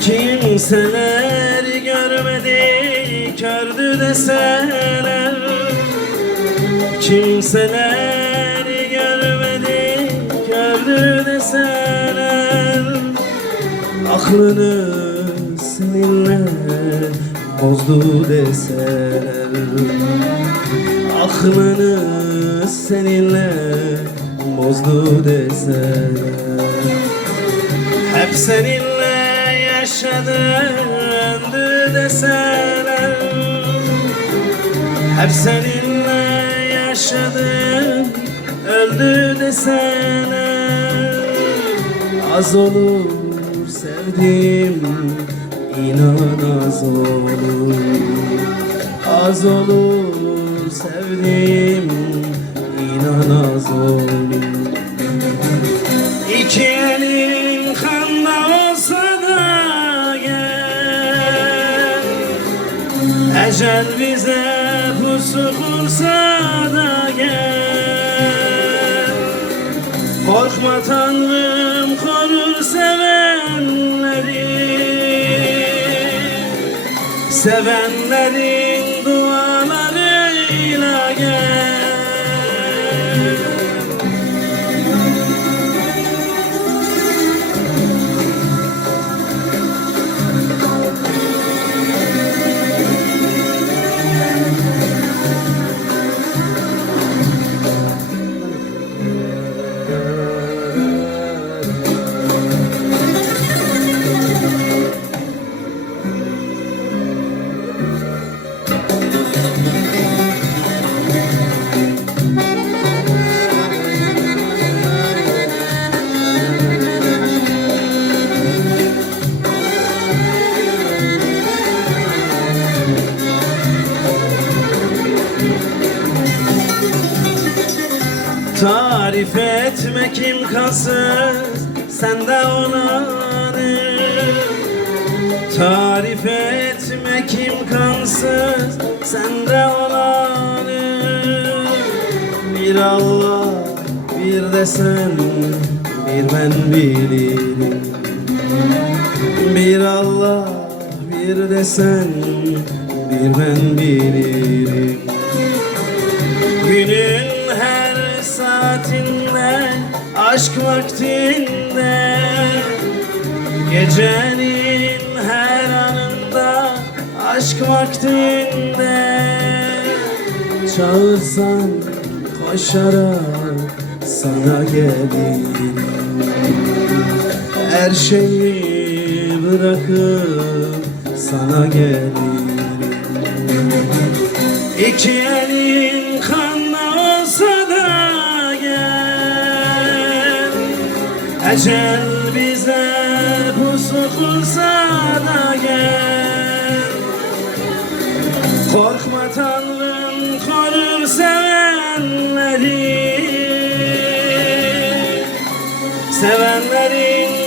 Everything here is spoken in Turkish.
Kimseler görmedi kördü deseler. Kimseler görmedi kördü deseler. Aklını seninle bozdu deseler. Aklını seninle bozdu deseler. Hep seninle öldü deseler Hep seninle yaşadı öldü deseler. Az olur sevdim inan az olur. Az olur sevdim inan az olur Ecel bize pusu kursa da gel. Korkma Tanrım korur sevenleri. Sevenlerin dualarıyla gel Tarif etmek imkansız sende olanı Tarif etmek imkansız sende olanı Bir Allah bir de sen bir ben bilirim. Bir Allah bir de sen bir ben bilirim. Günün saatinde aşk vaktinde Gecenin her anında aşk vaktinde Çağırsan koşarak sana gelirim Her şeyi bırakıp sana gelirim İki elin kanla Ecel bize pusu kursa da gel. Korkma Tanrım korur sevenleri Sevenlerin